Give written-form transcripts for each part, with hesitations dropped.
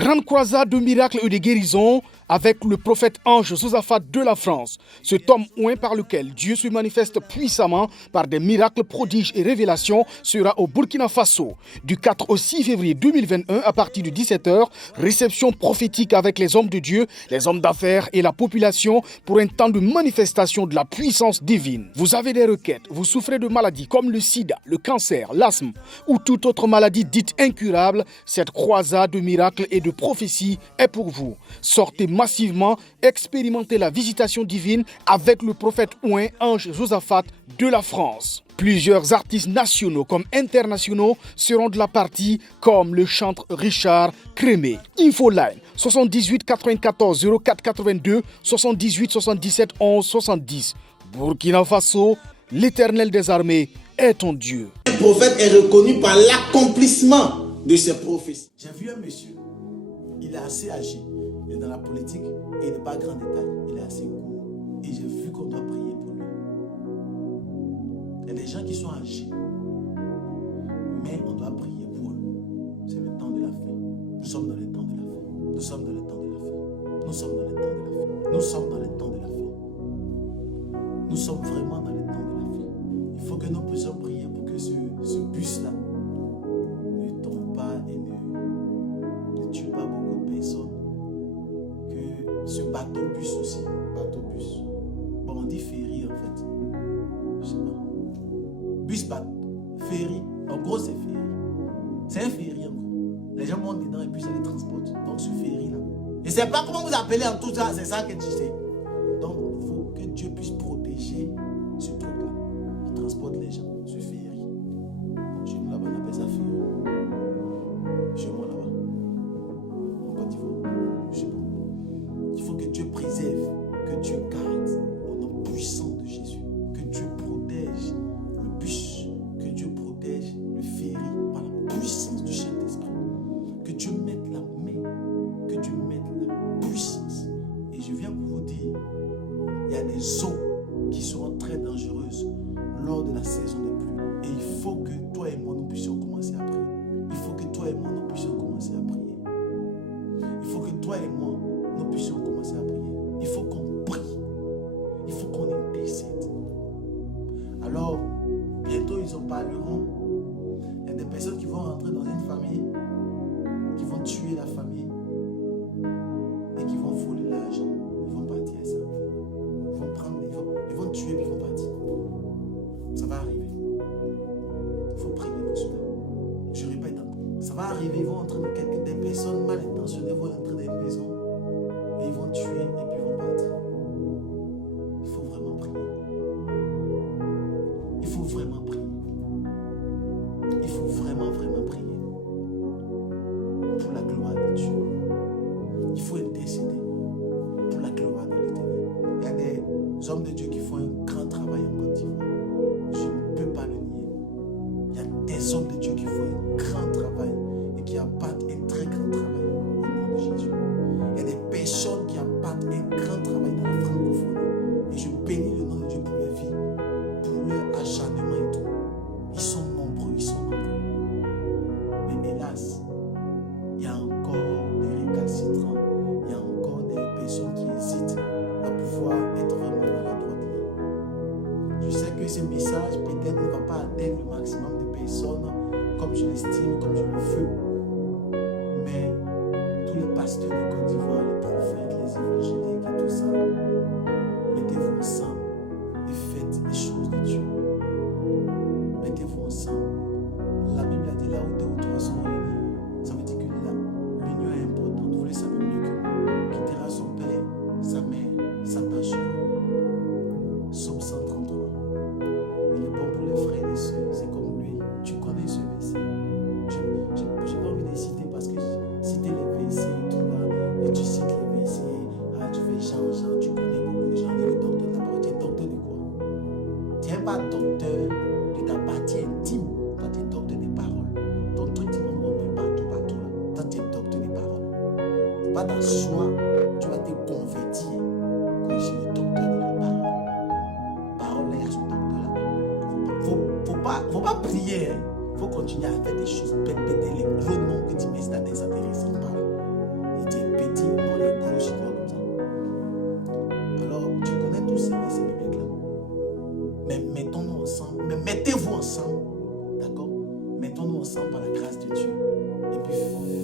Grande croisade de miracles et de guérisons avec le prophète ange Josaphat de la France. Cet homme oint par lequel Dieu se manifeste puissamment par des miracles, prodiges et révélations sera au Burkina Faso. Du 4 au 6 février 2021 à partir de 17h, réception prophétique avec les hommes de Dieu, les hommes d'affaires et la population pour un temps de manifestation de la puissance divine. Vous avez des requêtes, vous souffrez de maladies comme le sida, le cancer, l'asthme ou toute autre maladie dite incurable, cette croisade de miracles et de prophéties est pour vous. Sortez massivement, expérimentez la visitation divine avec le prophète oint ange Josaphat de la France. Plusieurs artistes nationaux comme internationaux seront de la partie comme le chanteur Richard Crémé. Infoline 78 94 04 82 78 77 11 70. Burkina Faso, l'Éternel des armées est ton Dieu. Un prophète est reconnu par l'accomplissement de ses prophéties. J'ai vu un monsieur, il est assez âgé, il est dans la politique et il n'est pas grand détail, il est assez court. Et j'ai vu qu'on doit prier pour lui. Il y a des gens qui sont âgés, mais on doit prier pour eux. C'est le temps de la fin. Nous sommes dans le temps de la fin. Nous sommes dans le temps de la fin. Nous sommes dans le temps de la fin. Nous sommes dans le temps de la fin. Nous sommes vraiment dans le temps de la fin. Il faut que nous puissions prier pour que ce bus-là ne tombe pas et ne tue pas beaucoup de personnes. Que ce bateau-bus aussi, bateau-bus. Bon, on dit ferry en fait. Je sais pas. Bus, ferry. En gros, c'est ferry. C'est un ferry en gros. Les gens montent dedans et puis ça les transporte. Donc, ce ferry-là. Et c'est pas comment vous appelez en tout ça, c'est ça que je sais. Donc, il faut que Dieu puisse protéger ce truc-là. Qui transporte les gens, ce ferry. Chez nous là-bas, on appelle ça ferry. Chez moi là-bas. En Côte d'Ivoire. Je sais pas. Il faut que Dieu préserve, que Dieu garde au nom puissant de Jésus. Que Dieu protège le bus, que Dieu protège le ferry par la puissance du Saint-Esprit. Que Dieu mette la main, que Dieu mette la puissance. Et je viens pour vous dire, il y a des eaux qui seront très dangereuses lors de la saison des pluies. Et il faut que toi et moi nous puissions commencer à prier. Il faut que toi et moi nous puissions commencer à prier. Il faut que toi et moi nous puissions commencer à prier. Il faut qu'on prie. Il faut qu'on intercède. Alors, bientôt ils en parleront. Il y a des personnes qui vont rentrer dans une famille, qui vont tuer la famille et qui vont voler l'argent. Ils vont partir à ça. Ils vont prendre, ils vont tuer puis ils vont partir. Ça va arriver. Il faut prier pour cela. Je répète encore. Ça va arriver. Ils vont entrer dans des personnes mal intentionnées vont entrer dans des maisons et ils vont tuer et puis ils vont partir. Il faut vraiment prier. Il faut vraiment prier. Il faut vraiment prier pour la gloire de Dieu. Il faut intercéder pour la gloire de l'Éternel. Il y a des hommes de Dieu qui font un grand travail en Côte d'Ivoire. Je ne peux pas le nier. Il y a des hommes de Dieu qui font un grand travail et qui abattent un très grand travail au nom de Jésus. Il y a des personnes qui abattent un grand travail dans la francophonie. Et je bénis le nom de Dieu pour leur vie, pour leur acharnement et tout. Ils sont nombreux. Mais hélas, il y a encore des récalcitrants. Il y a encore des personnes qui hésitent à pouvoir être vraiment dans la droite ligne. Je sais que ce message peut-être ne va pas atteindre le maximum de personnes comme je l'estime, comme je le veux. Mais tous les pasteurs de Côte d'Ivoire, les prophètes, les évangéliques et tout ça, mettez-vous ensemble et faites les choses de Dieu. Mettez-vous ensemble. La Bible a dit là où deux ou trois sont réunis. Ça veut dire que l'union est importante. Vous le savez mieux que moi. Quittera son père, sa mère, s'attachera. Psaume 133. Il est bon pour les frères et les sœurs. C'est comme lui. Tu connais ce verset. Je n'ai pas envie de citer parce que citer les versets et tout là. Et tu cites les versets. Ah, tu fais Jean, tu connais beaucoup de gens. Et le docteur de la parole. Tu es docteur de quoi? Tu n'es pas docteur de ta partie intime. Toi, tu es docteur des paroles. Ton truc, tu m'envoies partout là. Toi, tu es docteur des paroles. C'est pas dans soi, tu vas te convertir. Quand je suis le docteur de la parole. Parole là, il y a ce docteur là. Faut pas prier. Faut continuer à faire des choses. Péter les gros noms que tu mets, ça t'intéresse pas. dit non, les gros sur toi comme ça. Alors, tu connais tous ces versets bibliques-là. Mais mettons-nous ensemble, mais mettez-vous ensemble, d'accord? Mettons-nous ensemble par la grâce de Dieu. Et puis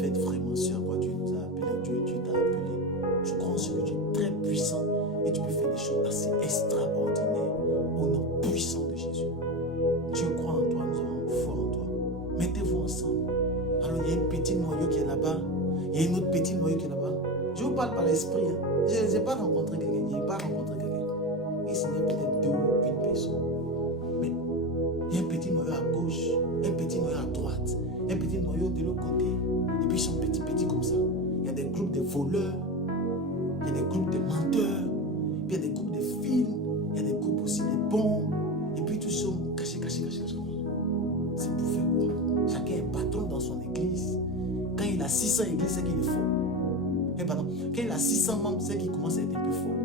faites vraiment ce à quoi Dieu nous a appelé. Dieu t'a appelé. Je crois en ce que tu es très puissant et tu peux faire des choses assez extraordinaires au nom puissant de Jésus. Dieu croit en toi, nous avons foi en toi. Mettez-vous ensemble. Alors il y a une petite noyau qui est là-bas. Il y a une autre petite noyau qui est là-bas. Je vous parle par l'esprit. Hein. Je n'ai pas rencontré quelqu'un. Je n'ai pas rencontré quelqu'un. Et ce n'est peut-être deux ou une personne. Mais il y a un petit noyau à gauche, un petit noyau à droite, un petit noyau de l'autre côté. Et puis ils sont petits comme ça. Il y a des groupes de voleurs. Il y a des groupes de menteurs. Puis il y a des groupes de films. Il y a des groupes aussi de bons. Et puis tous sont cachés. C'est pour faire quoi? Chacun est patron dans son église. Quand il a 600 églises, c'est qu'il est fort. Quand il a 600 membres, c'est qu'il commence à être un peu fort.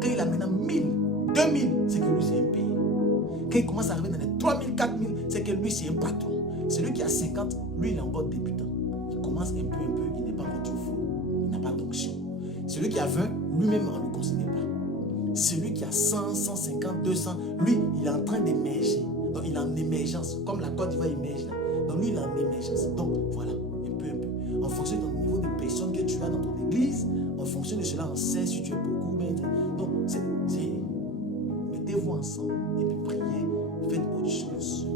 Quand il a maintenant 1000, 2000, c'est que lui c'est un pays. Quand il commence à arriver dans les 3000, 4000, c'est que lui c'est un patron. Celui qui a 50, lui il est encore débutant. Il commence un peu, il n'est pas encore trop fort. Il n'a pas d'onction. Celui qui a 20, lui-même on ne le considère pas. Celui qui a 100, 150, 200, lui il est en train d'émerger. Donc il est en émergence, comme la Côte d'Ivoire émerge là. Donc lui il est en émergence. Donc voilà, un peu. En fonction du niveau de personnes que tu as dans ton église, en fonction de cela, on sait si tu es beaucoup. Donc mettez-vous ensemble et puis priez, faites autre chose.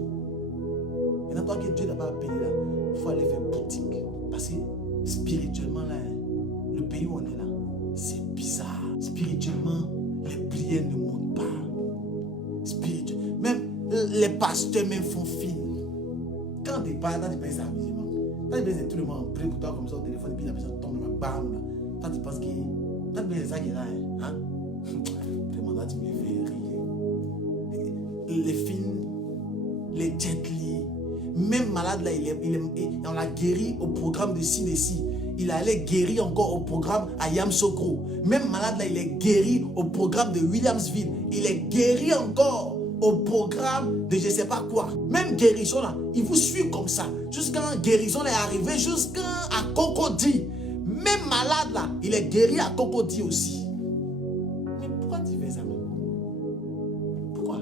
Maintenant, toi que Dieu n'a pas appelé là, il faut aller faire boutique. Parce que spirituellement là, le pays où on est là, c'est bizarre. Spirituellement, les prières ne montent pas. Même les pasteurs même font film. Quand tu parles, tu penses à musulman. Quand tu penses tout le monde prie pour toi comme ça au téléphone, et puis la personne tombe dans ma bam là. Toi tu penses que c'est ça qui est là. Hein? Vraiment là tu me fais rire. Les films, les Jet Li, même malade là, on l'a guéri au programme de ci. Il allait guérir encore au programme à Yamoussoukro. Même malade là, il est guéri au programme de Williamsville. Il est guéri encore au programme de je ne sais pas quoi. Même guérison là, il vous suit comme ça. Jusqu'à guérison est arrivé, jusqu'à Cocody. Même malade là, il est guéri à Cocody aussi. Mais pourquoi tu fais ça? Pourquoi?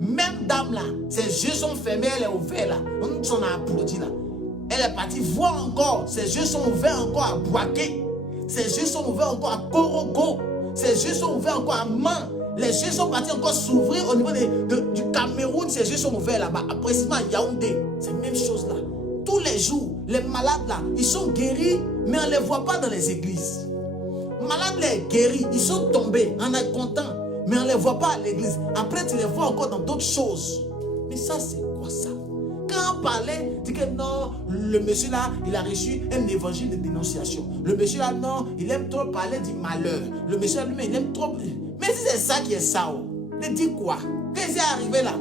Même dame là, ses yeux sont fermés, elle est ouverte là. On s'en a applaudi là. Elle est partie voir encore. Ses yeux sont ouverts encore à Boaké. Ses yeux sont ouverts encore à Korogo. Ses yeux sont ouverts encore à Man. Les yeux sont partis encore s'ouvrir au niveau du Cameroun. Ses yeux sont ouverts là-bas. Après, c'est à Yaoundé. C'est la même chose là. Tous les jours, les malades là, ils sont guéris, mais on ne les voit pas dans les églises. Malades les guéris, ils sont tombés. On est content, mais on ne les voit pas à l'église. Après, tu les vois encore dans d'autres choses. Mais ça, c'est quoi ça? Quand on parlait, dit que non, le monsieur là, il a reçu un évangile de dénonciation. Le monsieur là, non, il aime trop parler du malheur. Le monsieur là, lui, il aime trop... Mais si c'est ça qui est ça, il dit quoi? Qu'est-ce qui est arrivé là?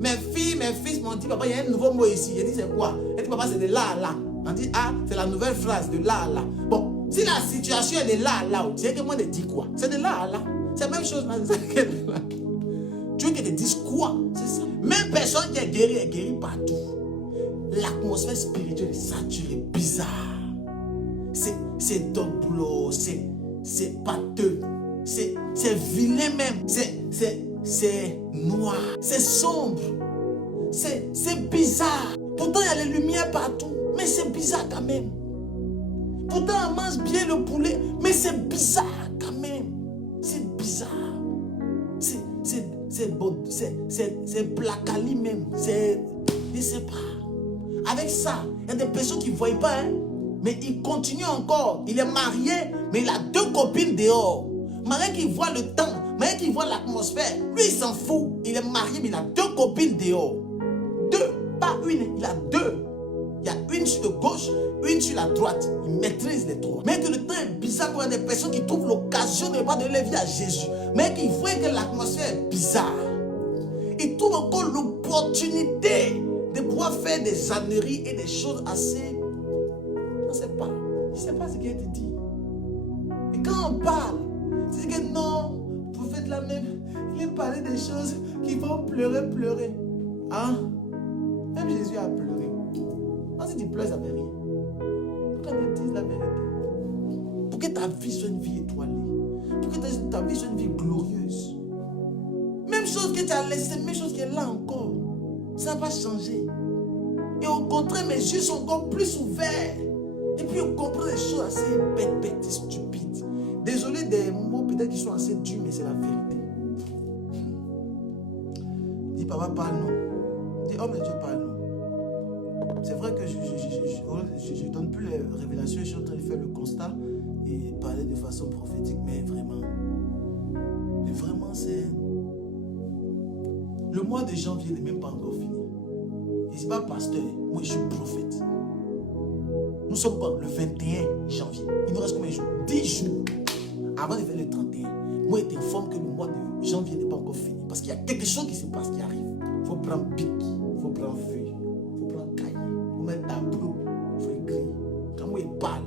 Mes filles, mes fils m'ont dit, papa, il y a un nouveau mot ici. Il dit, c'est quoi? Il dit, papa, c'est de là à là. On dit, ah, c'est la nouvelle phrase, de là à là. Bon, si la situation est de là à là, tu sais que moi, je dis quoi? C'est de là à là. C'est la même chose. Tu veux que je te dise quoi? C'est ça. Même personne qui est guéri partout. L'atmosphère spirituelle est saturée, bizarre. C'est double, c'est pâteux, c'est vilain même, c'est noir, c'est sombre, c'est bizarre. Pourtant il y a les lumières partout, mais c'est bizarre quand même. Pourtant on mange bien le poulet, mais c'est bizarre quand même. C'est bizarre. C'est placali même. Je ne sais pas. Avec ça, il y a des personnes qui ne voient pas, hein, mais il continue encore. Il est marié, mais il a 2 copines dehors. Marié qui voit le temps, marié qui voit l'atmosphère, lui il s'en fout. Il est marié, mais il a 2 copines dehors. 2, pas une, il a 2. Il y a une sur la gauche, une sur la droite. Il maîtrise les 3. Mais que le temps est bizarre quand il y a des personnes qui trouvent l'occasion de ne pas donner la vie à Jésus. Mais qui voient que l'atmosphère est bizarre. Ils trouvent encore l'opportunité de pouvoir faire des âneries et des choses assez... On ne sait pas. Il ne sait pas ce qu'il a été dit. Et quand on parle, c'est que non, vous faites la même. Il aime parler des choses qui vont pleurer. Hein? Même Jésus a pleuré. Quand tu pleures, ça ne fait rien. Quand tu dis la ta vie soit une vie étoilée. Pour que ta vie soit une vie glorieuse. Même chose que tu as laissé, même chose qui est là encore. Ça n'a pas changé. Et au contraire, mes yeux sont encore plus ouverts. Et puis on comprend des choses assez bêtes et stupides. Désolé des mots peut-être qui sont assez durs, mais c'est la vérité. Dis papa, parle-nous. Dis homme de Dieu, parle-nous. C'est vrai que je ne donne plus les révélations, je suis en train de faire le constat et parler de façon prophétique, mais vraiment c'est... Le mois de janvier n'est même pas encore fini. Et ce n'est pas pasteur, moi je suis prophète. Nous sommes pas le 21 janvier. Il nous reste combien de jours? 10 jours avant de faire le 31. Moi je t'informe que le mois de janvier n'est pas encore fini. Parce qu'il y a quelque chose qui se passe, qui arrive. Il faut prendre pic, il faut prendre feuille, il faut prendre cahier, il faut mettre tableau, il faut écrire. Quand moi il parle,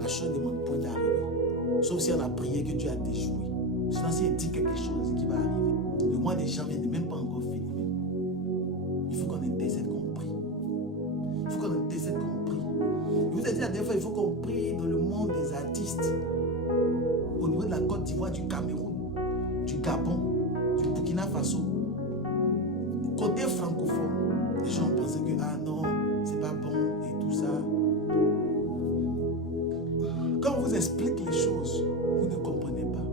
la chose ne demande point d'arriver. Sauf si on a prié que Dieu a déjoué. Sinon si il dit quelque chose qui va arriver. Le mois de janvier n'est même pas encore fini. Il faut qu'on intercède, qu'on prie. Il faut qu'on intercède, qu'on prie. Je vous ai dit la dernière fois, il faut qu'on prie dans le monde des artistes. Au niveau de la Côte d'Ivoire, du Cameroun, du Gabon, du Burkina Faso. Côté francophone, les gens pensaient que ah non, c'est pas bon et tout ça. Quand on vous explique les choses, vous ne comprenez pas.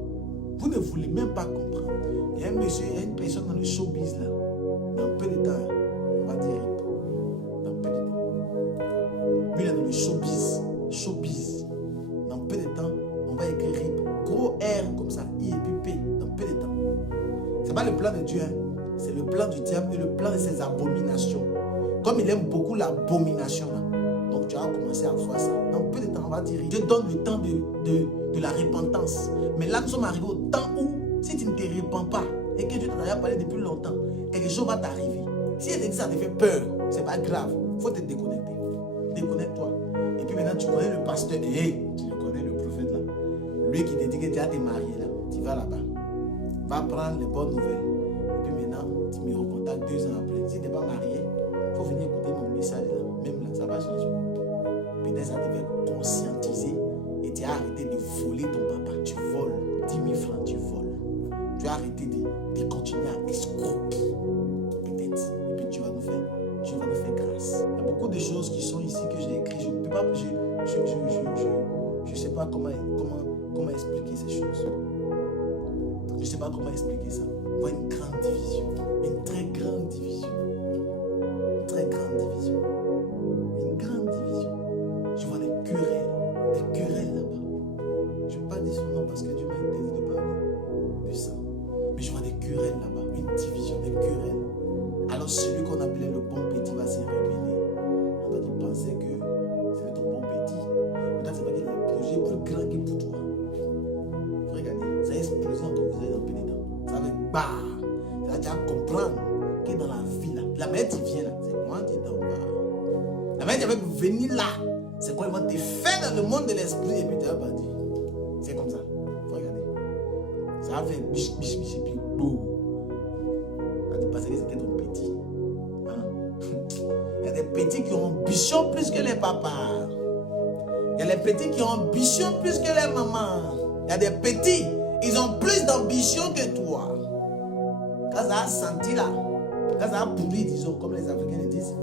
Vous ne voulez même pas comprendre. Il y a un monsieur, il y a une personne dans le showbiz là. Dans peu de temps, on va dire dans peu de temps. Lui il est dans le showbiz. Showbiz. Dans peu de temps, on va écrire RIP. Gros R comme ça, I et puis P. Dans peu de temps. C'est pas le plan de Dieu, hein. C'est le plan du diable et le plan de ses abominations. Comme il aime beaucoup l'abomination là. Donc tu vas commencer à voir ça. Dans peu de temps, on va dire Dieu donne le temps de la repentance. Mais là, nous sommes arrivés au temps où, si tu ne te repens pas et que Dieu t'en a parlé depuis longtemps, quelque chose va t'arriver. Si elle te dit ça te fait peur, c'est pas grave. Il faut te déconnecter. Déconnecte-toi. Et puis maintenant, tu connais le pasteur. Hey, tu le connais, le prophète là. Lui qui te dit que tu as été marié là. Tu vas là-bas. Va prendre les bonnes nouvelles. Et puis maintenant, tu me recontactes 2 ans après. Si tu n'es pas marié, il faut venir écouter mon message là. Même là, ça va changer. Peut-être ça te fait conscientiser et tu as arrêté de voler ton papa. Tu voles 10 000 francs, tu voles. Tu as arrêté de continuer à escroquer. Peut-être. Et puis tu vas nous faire grâce. Il y a beaucoup de choses qui sont ici que j'ai écrites. Je ne peux pas, je sais pas comment expliquer ces choses. Je ne sais pas comment expliquer ça. On voit une grande division. Une très grande division. Une très grande division. Une grande division. Je vois des querelles là-bas. Je ne vais pas dire son nom parce que Dieu m'a interdit de parler de ça. Mais je vois des querelles là-bas. Une division, des querelles. Alors celui qu'on appelait le bon petit va se révéler. On va dire penser que c'est ton bon petit. Peut-être c'est pas qu'il y a un projet plus grand que pour toi. Regardez, ça a explosé entre vous dans le pénétrant. Ça va être bah. Ça va déjà comprendre que dans la vie là, la manière qui vient là, c'est moi qui est dans le la manière qui va venir là, c'est quoi ils vont te faire dans le monde de l'esprit et puis tu vas pas dire. C'est comme ça. Regardez. Ça va faire biche et puis boum. Tu penses que c'était ton petit. Hein? Il y a des petits qui ont ambition plus que les papas. Il y a des petits qui ont ambition plus que les mamans. Il y a des petits, ils ont plus d'ambition que toi. Quand ça a senti là, quand ça a pourri, disons, comme les Africains le disent,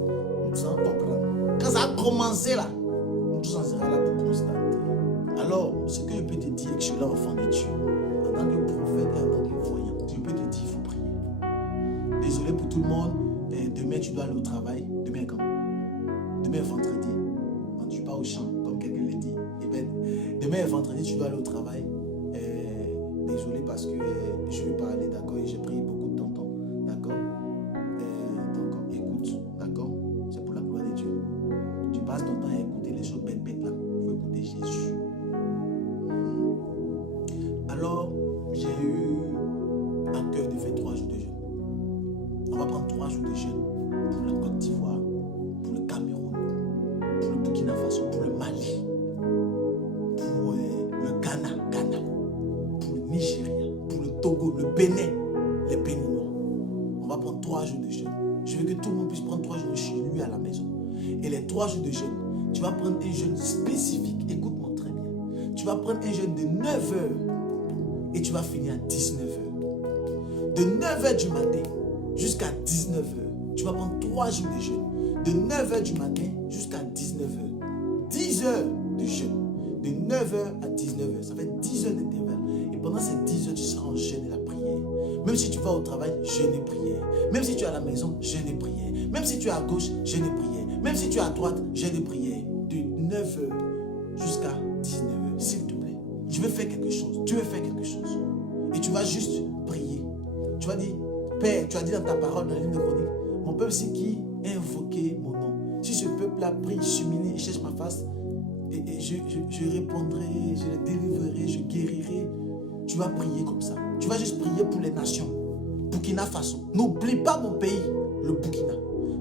nous tous en comprendre. Quand ça a commencé là, nous tous en serons là pour constater. Alors, ce que je peux te dire, excellent enfant de Dieu, en tant que prophète et en tant que voyant, je peux te dire, il faut prier. Désolé pour tout le monde, demain tu dois aller au travail. Demain quand? Demain est vendredi. Quand tu pars au champ, comme quelqu'un l'a dit. Et bien, demain est vendredi, tu dois aller au travail. Désolé parce que je vais parler, d'accord, et j'ai pris beaucoup de ton temps, d'accord. Donc écoute, d'accord, c'est pour la gloire de Dieu. Tu passes ton temps à écouter les choses bêtes là, il faut écouter Jésus. Alors, j'ai eu à cœur de faire 3 jours de jeûne. On va prendre 3 jours de jeûne pour la Côte d'Ivoire, pour le Cameroun, pour le Burkina Faso, pour le Mali, pour le Ghana, pour le Nigeria, pour le Togo, le Bénin, les Béninois. On va prendre 3 jours de jeûne. Je veux que tout le monde puisse prendre 3 jours chez lui à la maison. Et les 3 jours de jeûne, tu vas prendre un jeûne spécifique. Écoute-moi très bien. Tu vas prendre un jeûne de 9 heures et tu vas finir à 19 heures. De 9 heures du matin jusqu'à 19 heures, tu vas prendre 3 jours de jeûne. De 9 heures du matin jusqu'à 19 heures. 10 heures de jeûne. De 9 heures à 19 heures. Ça fait 10 heures d'intervalle. Et pendant ces 10 heures, tu seras en jeûne et la prière. Même si tu vas au travail, jeûne et prière. Même si tu es à la maison, jeûne et prière. Même si tu es à gauche, jeûne et prière. Même si tu es à droite, jeûne et prière. De 9 heures jusqu'à 19 heures. S'il te plaît. Je veux faire quelque chose. Tu veux faire quelque chose. Et tu vas juste prier. Tu vas dire, Père, tu as dit dans ta parole, dans la ligne de chronique, mon peuple, c'est qui a invoqué mon nom. Si ce peuple-là prie, s'humilie et cherche ma face, et je répondrai, je le délivrerai, je guérirai. Tu vas prier comme ça. Tu vas juste prier pour les nations. Burkina Faso. N'oublie pas mon pays, le Burkina.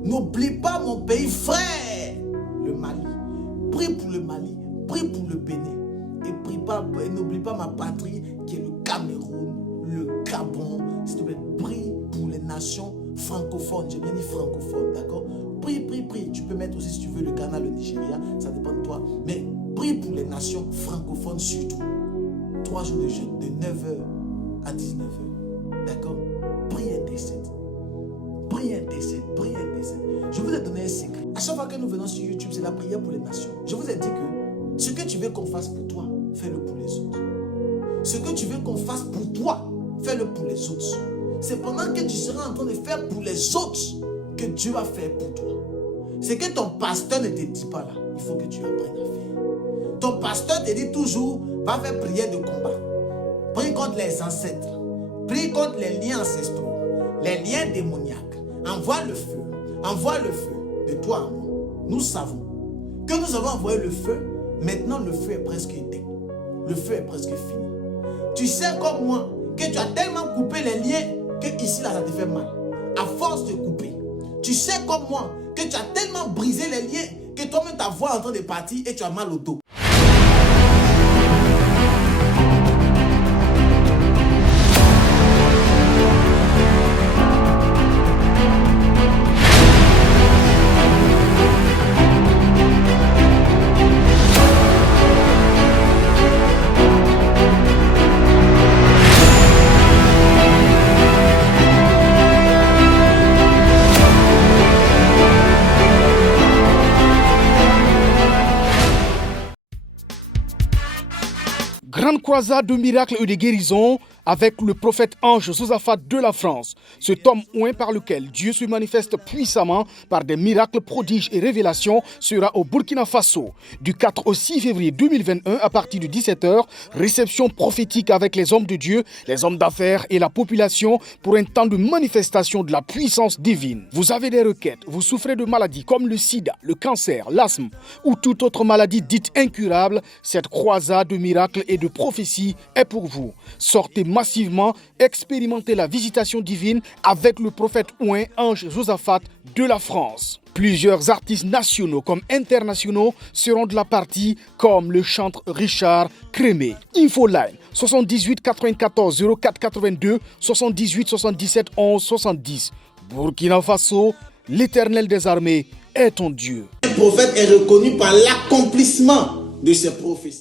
N'oublie pas mon pays frère, le Mali. Prie pour le Mali, prie pour le Bénin. Et n'oublie pas ma patrie qui est le Cameroun, le Gabon. S'il te plaît, prie pour les nations francophones. J'ai bien dit francophones, d'accord? Prie, prie, prie. Tu peux mettre aussi si tu veux le Ghana, le Nigeria, ça dépend de toi. Mais prie pour les nations francophones surtout. 3 jours de jeûne, de 9h à 19h. D'accord? Prie intercède. Prie intercède, prie intercède. Je vous ai donné un secret. À chaque fois que nous venons sur YouTube, c'est la prière pour les nations. Je vous ai dit que ce que tu veux qu'on fasse pour toi, fais-le pour les autres. Ce que tu veux qu'on fasse pour toi, fais-le pour les autres. C'est pendant que tu seras en train de faire pour les autres que Dieu va faire pour toi. Ce que ton pasteur ne te dit pas là, il faut que tu apprennes à faire. Ton pasteur te dit toujours, va faire prière de combat. Prie contre les ancêtres. Prie contre les liens ancestraux, les liens démoniaques. Envoie le feu. Envoie le feu de toi à moi. Nous savons que nous avons envoyé le feu. Maintenant, le feu est presque éteint. Le feu est presque fini. Tu sais comme moi que tu as tellement coupé les liens que ici là ça te fait mal. À force de couper. Tu sais comme moi que tu as tellement brisé les liens que toi-même ta voix est en train de partir et tu as mal au dos. Grande croisade de miracles et de guérisons avec le prophète Ange Josaphat de la France. Cet homme oint par lequel Dieu se manifeste puissamment par des miracles, prodiges et révélations sera au Burkina Faso. Du 4 au 6 février 2021 à partir de 17h, réception prophétique avec les hommes de Dieu, les hommes d'affaires et la population pour un temps de manifestation de la puissance divine. Vous avez des requêtes, vous souffrez de maladies comme le sida, le cancer, l'asthme ou toute autre maladie dite incurable, cette croisade de miracles et de prophéties est pour vous. Sortez massivement, expérimentez la visitation divine avec le prophète oint Ange Josaphat de la France. Plusieurs artistes nationaux comme internationaux seront de la partie comme le chanteur Richard Crémé. Infoline 78 94 04 82 78 77 11 70. Burkina Faso, l'Éternel des armées est ton Dieu. Un prophète est reconnu par l'accomplissement de ses prophéties.